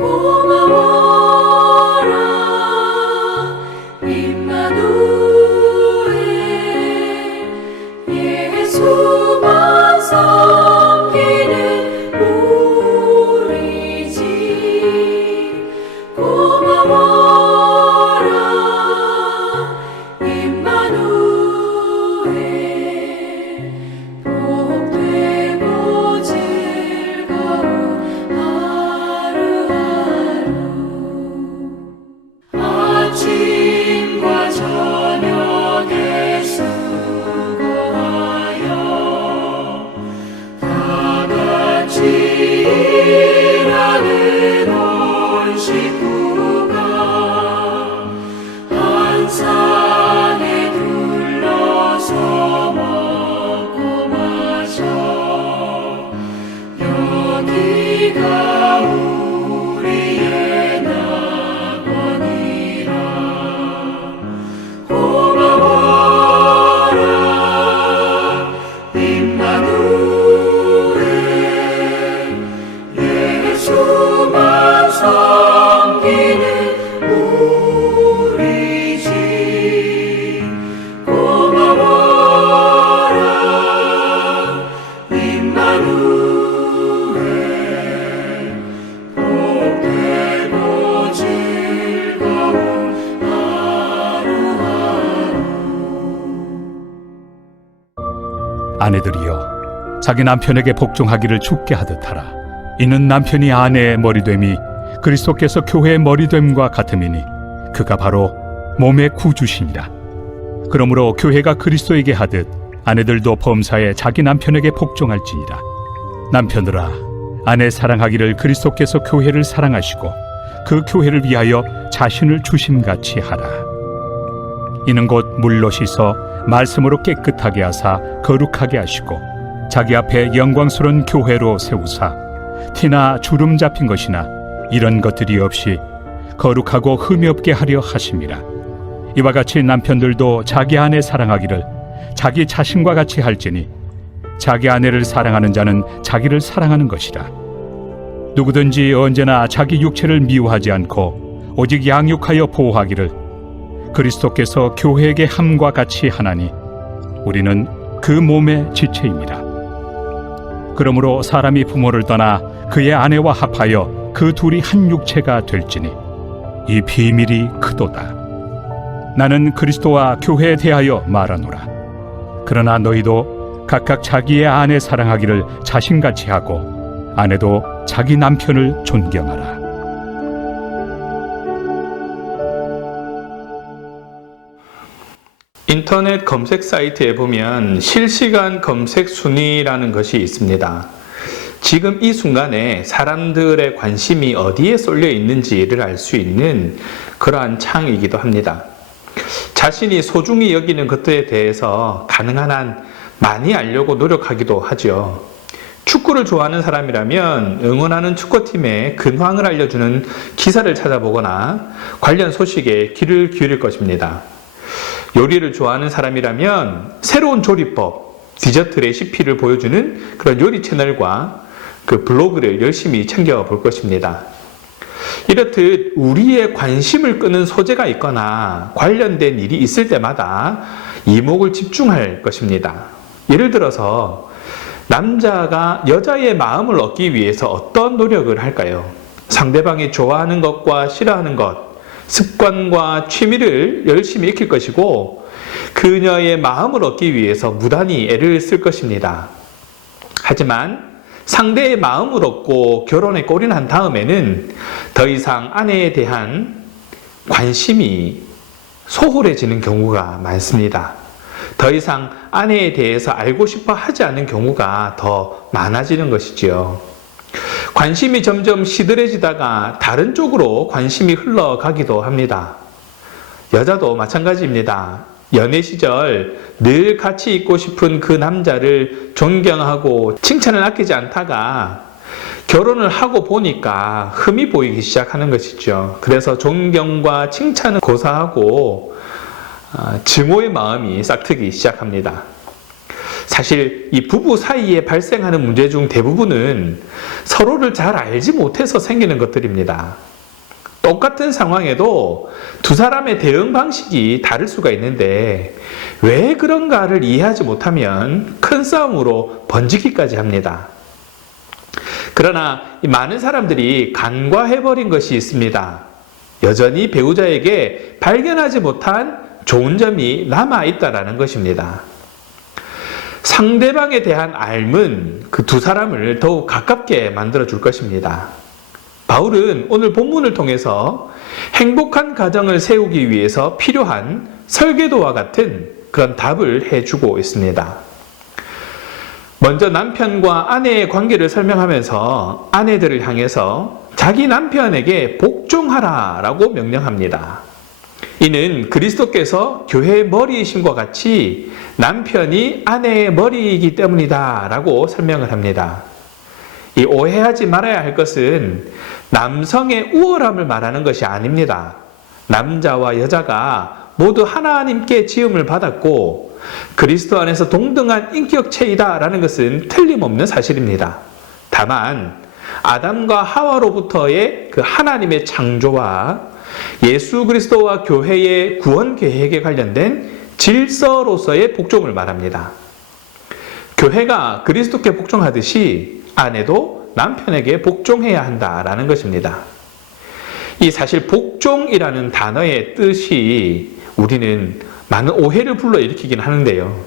고마워라 임마누엘 예수만 섬기는 우리 집 고마워라 임마누엘 복되고 즐거운 하루하루 아침과 저녁에 수고하여 다같이 일하는 온 식구가 한 산에 둘러서 먹고 마셔 여기가 우리의 낙원이라 고마워라 임마누엘 예수만 섬기는 우리 집 고마워라 임마누엘 복되고 즐거운 하루하루 아내들이여 자기 남편에게 복종하기를 죽게 하듯하라. 이는 남편이 아내의 머리됨이 그리스도께서 교회의 머리됨과 같음이니 그가 바로 몸의 구주시니라. 그러므로 교회가 그리스도에게 하듯 아내들도 범사에 자기 남편에게 복종할지니라. 남편들아 아내 사랑하기를 그리스도께서 교회를 사랑하시고 그 교회를 위하여 자신을 주심같이 하라. 이는 곧 물로 씻어 말씀으로 깨끗하게 하사 거룩하게 하시고 자기 앞에 영광스러운 교회로 세우사 티나 주름 잡힌 것이나 이런 것들이 없이 거룩하고 흠이 없게 하려 하심이라. 이와 같이 남편들도 자기 아내 사랑하기를 자기 자신과 같이 할지니 자기 아내를 사랑하는 자는 자기를 사랑하는 것이라. 누구든지 언제나 자기 육체를 미워하지 않고 오직 양육하여 보호하기를 그리스도께서 교회에게 함과 같이 하나니 우리는 그 몸의 지체입니다. 그러므로 사람이 부모를 떠나 그의 아내와 합하여 그 둘이 한 육체가 될지니 이 비밀이 크도다. 나는 그리스도와 교회에 대하여 말하노라. 그러나 너희도 각각 자기의 아내 사랑하기를 자신같이 하고 아내도 자기 남편을 존경하라. 인터넷 검색 사이트에 보면 실시간 검색 순위라는 것이 있습니다. 지금 이 순간에 사람들의 관심이 어디에 쏠려 있는지를 알 수 있는 그러한 창이기도 합니다. 자신이 소중히 여기는 것들에 대해서 가능한 한 많이 알려고 노력하기도 하죠. 축구를 좋아하는 사람이라면 응원하는 축구팀의 근황을 알려주는 기사를 찾아보거나 관련 소식에 귀를 기울일 것입니다. 요리를 좋아하는 사람이라면 새로운 조리법, 디저트 레시피를 보여주는 그런 요리 채널과 그 블로그를 열심히 챙겨볼 것입니다. 이렇듯 우리의 관심을 끄는 소재가 있거나 관련된 일이 있을 때마다 이목을 집중할 것입니다. 예를 들어서 남자가 여자의 마음을 얻기 위해서 어떤 노력을 할까요? 상대방이 좋아하는 것과 싫어하는 것, 습관과 취미를 열심히 익힐 것이고 그녀의 마음을 얻기 위해서 무단히 애를 쓸 것입니다. 하지만 상대의 마음을 얻고 결혼에 골인한 다음에는 더 이상 아내에 대한 관심이 소홀해지는 경우가 많습니다. 더 이상 아내에 대해서 알고 싶어 하지 않는 경우가 더 많아지는 것이지요. 관심이 점점 시들해지다가 다른 쪽으로 관심이 흘러가기도 합니다. 여자도 마찬가지입니다. 연애 시절 늘 같이 있고 싶은 그 남자를 존경하고 칭찬을 아끼지 않다가 결혼을 하고 보니까 흠이 보이기 시작하는 것이죠. 그래서 존경과 칭찬을 고사하고 증오의 마음이 싹트기 시작합니다. 사실 이 부부 사이에 발생하는 문제 중 대부분은 서로를 잘 알지 못해서 생기는 것들입니다. 똑같은 상황에도 두 사람의 대응 방식이 다를 수가 있는데 왜 그런가를 이해하지 못하면 큰 싸움으로 번지기까지 합니다. 그러나 많은 사람들이 간과해버린 것이 있습니다. 여전히 배우자에게 발견하지 못한 좋은 점이 남아있다는 것입니다. 상대방에 대한 알문, 그 두 사람을 더욱 가깝게 만들어줄 것입니다. 바울은 오늘 본문을 통해서 행복한 가정을 세우기 위해서 필요한 설계도와 같은 그런 답을 해주고 있습니다. 먼저 남편과 아내의 관계를 설명하면서 아내들을 향해서 자기 남편에게 복종하라라고 명령합니다. 이는 그리스도께서 교회의 머리이심과 같이 남편이 아내의 머리이기 때문이다라고 설명을 합니다. 이 오해하지 말아야 할 것은 남성의 우월함을 말하는 것이 아닙니다. 남자와 여자가 모두 하나님께 지음을 받았고 그리스도 안에서 동등한 인격체이다라는 것은 틀림없는 사실입니다. 다만 아담과 하와로부터의 그 하나님의 창조와 예수 그리스도와 교회의 구원 계획에 관련된 질서로서의 복종을 말합니다. 교회가 그리스도께 복종하듯이 아내도 남편에게 복종해야 한다라는 것입니다. 이 사실 복종이라는 단어의 뜻이 우리는 많은 오해를 불러일으키긴 하는데요.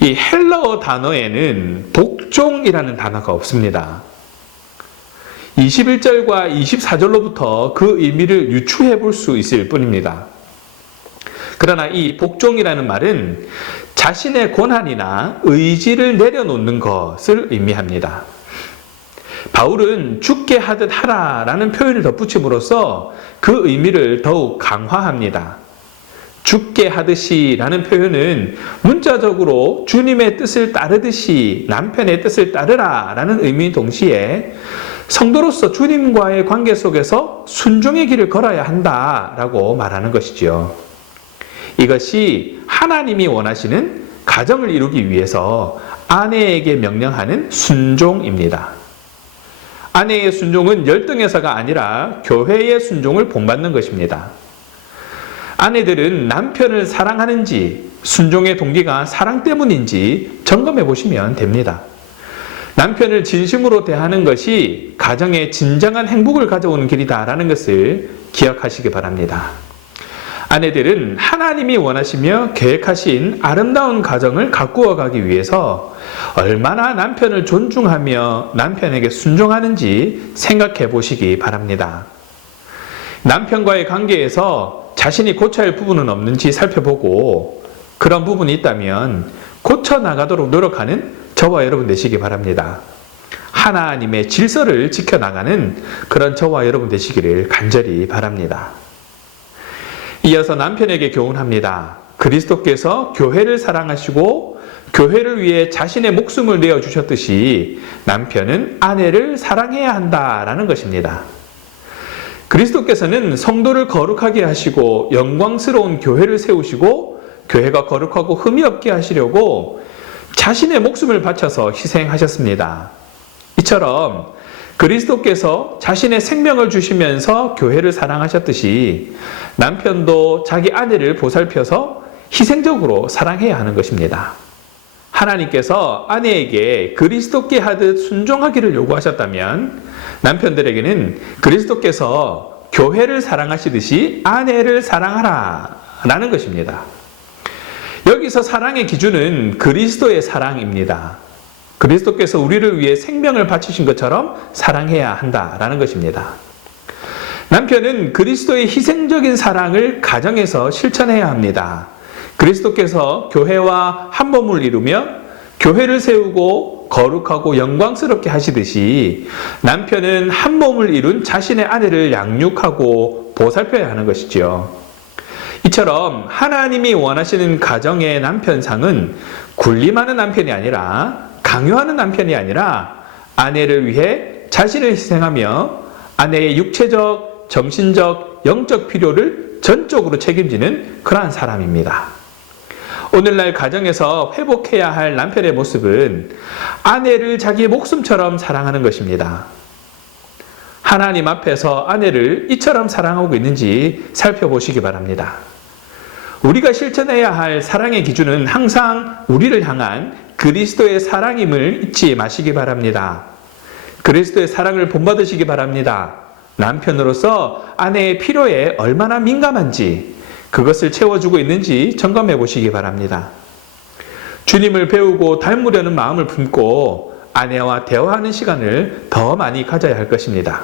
이 헬라어 단어에는 복종이라는 단어가 없습니다. 21절과 24절로부터 그 의미를 유추해 볼 수 있을 뿐입니다. 그러나 이 복종이라는 말은 자신의 권한이나 의지를 내려놓는 것을 의미합니다. 바울은 죽게 하듯 하라라는 표현을 덧붙임으로써 그 의미를 더욱 강화합니다. 죽게 하듯이라는 표현은 문자적으로 주님의 뜻을 따르듯이 남편의 뜻을 따르라라는 의미 동시에 성도로서 주님과의 관계 속에서 순종의 길을 걸어야 한다라고 말하는 것이지요. 이것이 하나님이 원하시는 가정을 이루기 위해서 아내에게 명령하는 순종입니다. 아내의 순종은 열등에서가 아니라 교회의 순종을 본받는 것입니다. 아내들은 남편을 사랑하는지 순종의 동기가 사랑 때문인지 점검해 보시면 됩니다. 남편을 진심으로 대하는 것이 가정의 진정한 행복을 가져오는 길이다라는 것을 기억하시기 바랍니다. 아내들은 하나님이 원하시며 계획하신 아름다운 가정을 가꾸어 가기 위해서 얼마나 남편을 존중하며 남편에게 순종하는지 생각해 보시기 바랍니다. 남편과의 관계에서 자신이 고쳐야 할 부분은 없는지 살펴보고 그런 부분이 있다면 고쳐나가도록 노력하는 저와 여러분 되시기 바랍니다. 하나님의 질서를 지켜나가는 그런 저와 여러분 되시기를 간절히 바랍니다. 이어서 남편에게 교훈합니다. 그리스도께서 교회를 사랑하시고 교회를 위해 자신의 목숨을 내어주셨듯이 남편은 아내를 사랑해야 한다라는 것입니다. 그리스도께서는 성도를 거룩하게 하시고 영광스러운 교회를 세우시고 교회가 거룩하고 흠이 없게 하시려고 자신의 목숨을 바쳐서 희생하셨습니다. 이처럼 그리스도께서 자신의 생명을 주시면서 교회를 사랑하셨듯이 남편도 자기 아내를 보살펴서 희생적으로 사랑해야 하는 것입니다. 하나님께서 아내에게 그리스도께 하듯 순종하기를 요구하셨다면 남편들에게는 그리스도께서 교회를 사랑하시듯이 아내를 사랑하라 라는 것입니다. 여기서 사랑의 기준은 그리스도의 사랑입니다. 그리스도께서 우리를 위해 생명을 바치신 것처럼 사랑해야 한다라는 것입니다. 남편은 그리스도의 희생적인 사랑을 가정에서 실천해야 합니다. 그리스도께서 교회와 한 몸을 이루며 교회를 세우고 거룩하고 영광스럽게 하시듯이 남편은 한 몸을 이룬 자신의 아내를 양육하고 보살펴야 하는 것이지요. 이처럼 하나님이 원하시는 가정의 남편상은 군림하는 남편이 아니라 강요하는 남편이 아니라 아내를 위해 자신을 희생하며 아내의 육체적, 정신적, 영적 필요를 전적으로 책임지는 그러한 사람입니다. 오늘날 가정에서 회복해야 할 남편의 모습은 아내를 자기의 목숨처럼 사랑하는 것입니다. 하나님 앞에서 아내를 이처럼 사랑하고 있는지 살펴보시기 바랍니다. 우리가 실천해야 할 사랑의 기준은 항상 우리를 향한 그리스도의 사랑임을 잊지 마시기 바랍니다. 그리스도의 사랑을 본받으시기 바랍니다. 남편으로서 아내의 필요에 얼마나 민감한지, 그것을 채워주고 있는지 점검해 보시기 바랍니다. 주님을 배우고 닮으려는 마음을 품고 아내와 대화하는 시간을 더 많이 가져야 할 것입니다.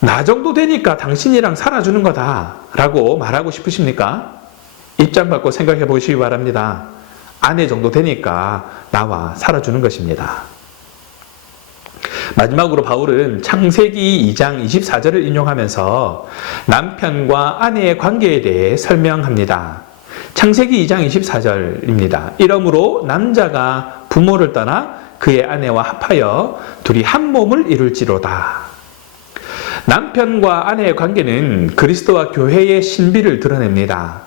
나 정도 되니까 당신이랑 살아주는 거다 라고 말하고 싶으십니까? 입장 바꿔 생각해 보시기 바랍니다. 아내 정도 되니까 나와 살아주는 것입니다. 마지막으로 바울은 창세기 2장 24절을 인용하면서 남편과 아내의 관계에 대해 설명합니다. 창세기 2장 24절입니다. 이러므로 남자가 부모를 떠나 그의 아내와 합하여 둘이 한 몸을 이룰지로다. 남편과 아내의 관계는 그리스도와 교회의 신비를 드러냅니다.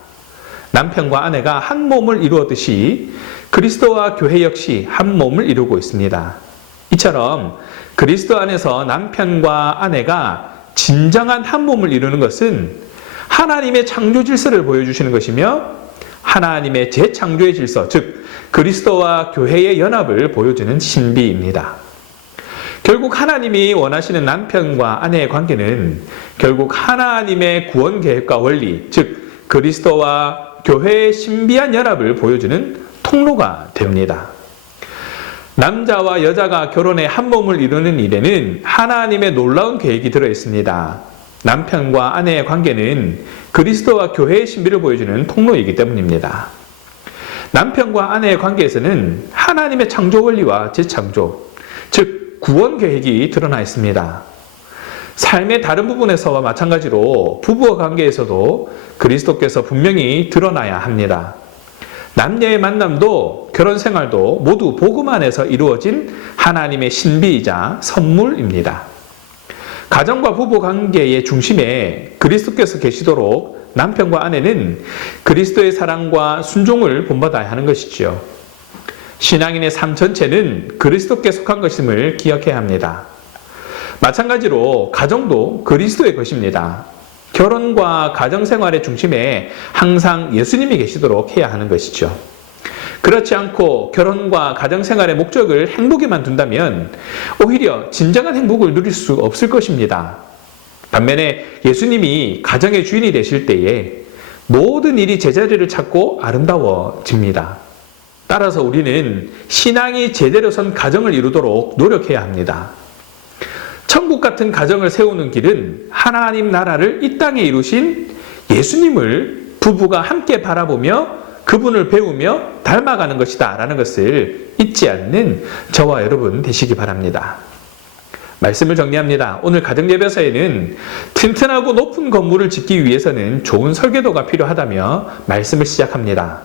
남편과 아내가 한 몸을 이루었듯이 그리스도와 교회 역시 한 몸을 이루고 있습니다. 이처럼 그리스도 안에서 남편과 아내가 진정한 한 몸을 이루는 것은 하나님의 창조 질서를 보여주시는 것이며 하나님의 재창조의 질서, 즉 그리스도와 교회의 연합을 보여주는 신비입니다. 결국 하나님이 원하시는 남편과 아내의 관계는 결국 하나님의 구원 계획과 원리, 즉 그리스도와 교회의 신비한 연합을 보여주는 통로가 됩니다. 남자와 여자가 결혼해 한 몸을 이루는 일에는 하나님의 놀라운 계획이 들어 있습니다. 남편과 아내의 관계는 그리스도와 교회의 신비를 보여주는 통로이기 때문입니다. 남편과 아내의 관계에서는 하나님의 창조 원리와 재창조, 즉 구원 계획이 드러나 있습니다. 삶의 다른 부분에서와 마찬가지로 부부와 관계에서도 그리스도께서 분명히 드러나야 합니다. 남녀의 만남도 결혼 생활도 모두 복음 안에서 이루어진 하나님의 신비이자 선물입니다. 가정과 부부 관계의 중심에 그리스도께서 계시도록 남편과 아내는 그리스도의 사랑과 순종을 본받아야 하는 것이지요. 신앙인의 삶 전체는 그리스도께 속한 것임을 기억해야 합니다. 마찬가지로 가정도 그리스도의 것입니다. 결혼과 가정생활의 중심에 항상 예수님이 계시도록 해야 하는 것이죠. 그렇지 않고 결혼과 가정생활의 목적을 행복에만 둔다면 오히려 진정한 행복을 누릴 수 없을 것입니다. 반면에 예수님이 가정의 주인이 되실 때에 모든 일이 제자리를 찾고 아름다워집니다. 따라서 우리는 신앙이 제대로 선 가정을 이루도록 노력해야 합니다. 천국 같은 가정을 세우는 길은 하나님 나라를 이 땅에 이루신 예수님을 부부가 함께 바라보며 그분을 배우며 닮아가는 것이다 라는 것을 잊지 않는 저와 여러분 되시기 바랍니다. 말씀을 정리합니다. 오늘 가정예배서에는 튼튼하고 높은 건물을 짓기 위해서는 좋은 설계도가 필요하다며 말씀을 시작합니다.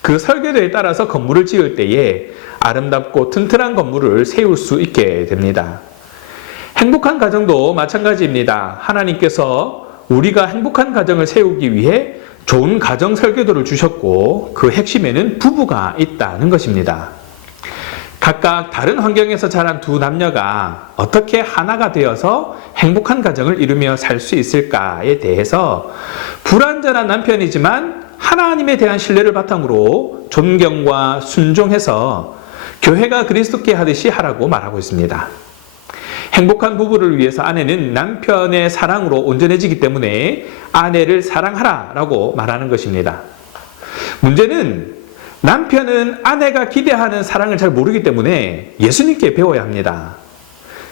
그 설계도에 따라서 건물을 지을 때에 아름답고 튼튼한 건물을 세울 수 있게 됩니다. 행복한 가정도 마찬가지입니다. 하나님께서 우리가 행복한 가정을 세우기 위해 좋은 가정 설계도를 주셨고 그 핵심에는 부부가 있다는 것입니다. 각각 다른 환경에서 자란 두 남녀가 어떻게 하나가 되어서 행복한 가정을 이루며 살 수 있을까에 대해서 불완전한 남편이지만 하나님에 대한 신뢰를 바탕으로 존경과 순종해서 교회가 그리스도께 하듯이 하라고 말하고 있습니다. 행복한 부부를 위해서 아내는 남편의 사랑으로 온전해지기 때문에 아내를 사랑하라 라고 말하는 것입니다. 문제는 남편은 아내가 기대하는 사랑을 잘 모르기 때문에 예수님께 배워야 합니다.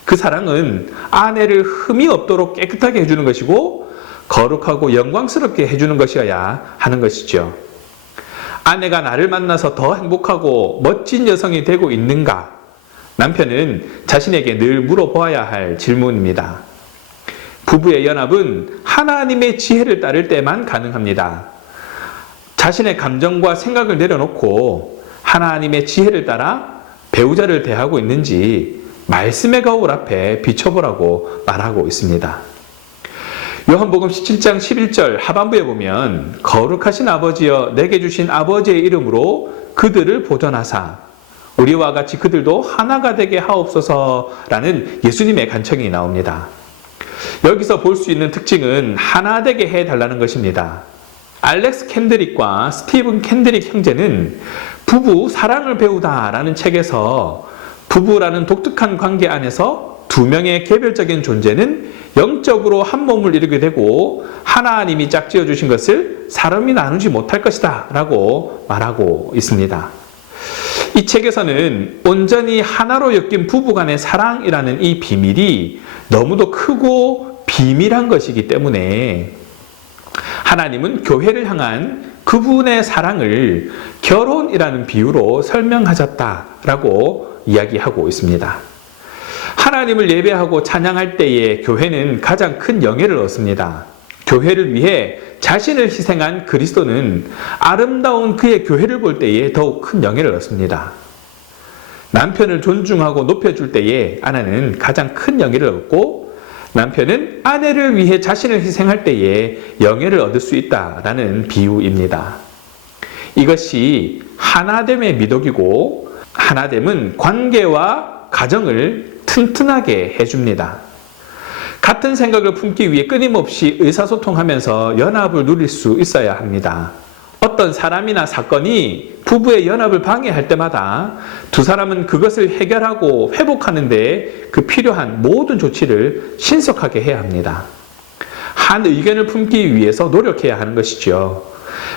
그 사랑은 아내를 흠이 없도록 깨끗하게 해주는 것이고 거룩하고 영광스럽게 해주는 것이어야 하는 것이죠. 아내가 나를 만나서 더 행복하고 멋진 여성이 되고 있는가? 남편은 자신에게 늘 물어보아야 할 질문입니다. 부부의 연합은 하나님의 지혜를 따를 때만 가능합니다. 자신의 감정과 생각을 내려놓고 하나님의 지혜를 따라 배우자를 대하고 있는지 말씀의 거울 앞에 비춰보라고 말하고 있습니다. 요한복음 17장 11절 하반부에 보면 거룩하신 아버지여 내게 주신 아버지의 이름으로 그들을 보존하사 우리와 같이 그들도 하나가 되게 하옵소서라는 예수님의 간청이 나옵니다. 여기서 볼 수 있는 특징은 하나 되게 해달라는 것입니다. 알렉스 캔드릭과 스티븐 캔드릭 형제는 부부 사랑을 배우다라는 책에서 부부라는 독특한 관계 안에서 두 명의 개별적인 존재는 영적으로 한 몸을 이루게 되고 하나님이 짝지어 주신 것을 사람이 나누지 못할 것이다 라고 말하고 있습니다. 이 책에서는 온전히 하나로 엮인 부부간의 사랑이라는 이 비밀이 너무도 크고 비밀한 것이기 때문에 하나님은 교회를 향한 그분의 사랑을 결혼이라는 비유로 설명하셨다라고 이야기하고 있습니다. 하나님을 예배하고 찬양할 때에 교회는 가장 큰 영예를 얻습니다. 교회를 위해 자신을 희생한 그리스도는 아름다운 그의 교회를 볼 때에 더욱 큰 영예를 얻습니다. 남편을 존중하고 높여줄 때에 아내는 가장 큰 영예를 얻고 남편은 아내를 위해 자신을 희생할 때에 영예를 얻을 수 있다라는 비유입니다. 이것이 하나됨의 미덕이고 하나됨은 관계와 가정을 튼튼하게 해줍니다. 같은 생각을 품기 위해 끊임없이 의사소통하면서 연합을 누릴 수 있어야 합니다. 어떤 사람이나 사건이 부부의 연합을 방해할 때마다 두 사람은 그것을 해결하고 회복하는 데 그 필요한 모든 조치를 신속하게 해야 합니다. 한 의견을 품기 위해서 노력해야 하는 것이죠.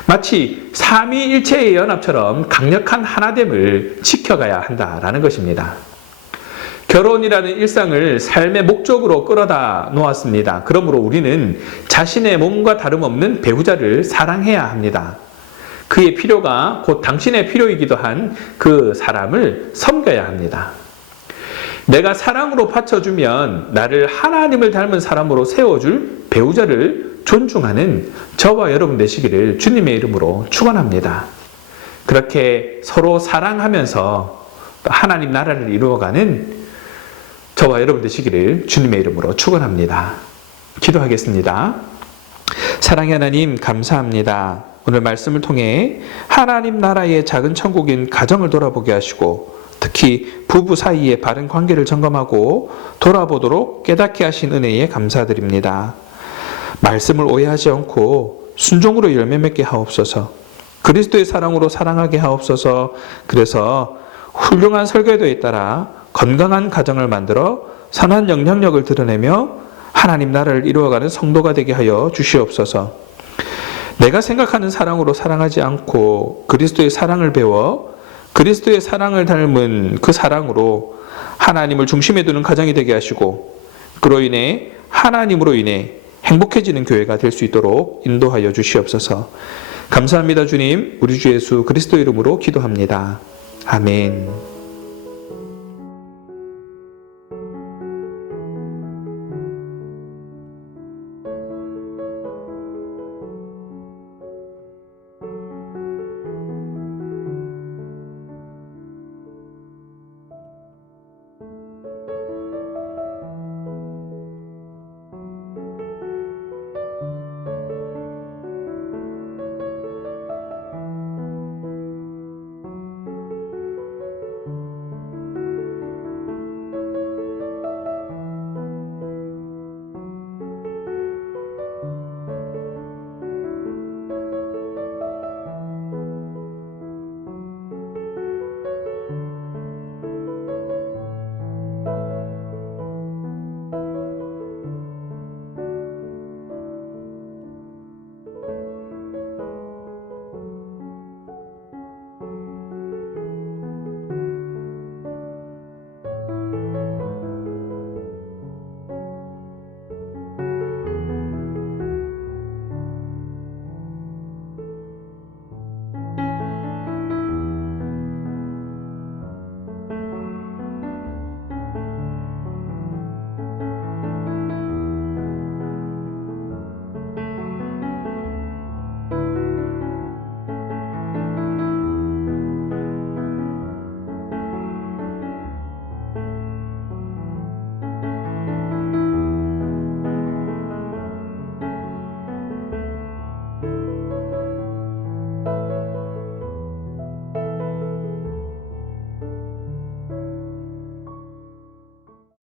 마치 삼위일체의 연합처럼 강력한 하나됨을 지켜가야 한다라는 것입니다. 결혼이라는 일상을 삶의 목적으로 끌어다 놓았습니다. 그러므로 우리는 자신의 몸과 다름없는 배우자를 사랑해야 합니다. 그의 필요가 곧 당신의 필요이기도 한 그 사람을 섬겨야 합니다. 내가 사랑으로 받쳐주면 나를 하나님을 닮은 사람으로 세워줄 배우자를 존중하는 저와 여러분 되시기를 주님의 이름으로 축원합니다. 그렇게 서로 사랑하면서 하나님 나라를 이루어가는 저와 여러분 되시기를 주님의 이름으로 축원합니다. 기도하겠습니다. 사랑의 하나님 감사합니다. 오늘 말씀을 통해 하나님 나라의 작은 천국인 가정을 돌아보게 하시고 특히 부부 사이의 바른 관계를 점검하고 돌아보도록 깨닫게 하신 은혜에 감사드립니다. 말씀을 오해하지 않고 순종으로 열매 맺게 하옵소서. 그리스도의 사랑으로 사랑하게 하옵소서. 그래서 훌륭한 설교도에 따라 건강한 가정을 만들어 선한 영향력을 드러내며 하나님 나라를 이루어가는 성도가 되게 하여 주시옵소서. 내가 생각하는 사랑으로 사랑하지 않고 그리스도의 사랑을 배워 그리스도의 사랑을 닮은 그 사랑으로 하나님을 중심에 두는 가정이 되게 하시고 그로 인해 하나님으로 인해 행복해지는 교회가 될 수 있도록 인도하여 주시옵소서. 감사합니다 주님. 우리 주 예수 그리스도 이름으로 기도합니다. 아멘.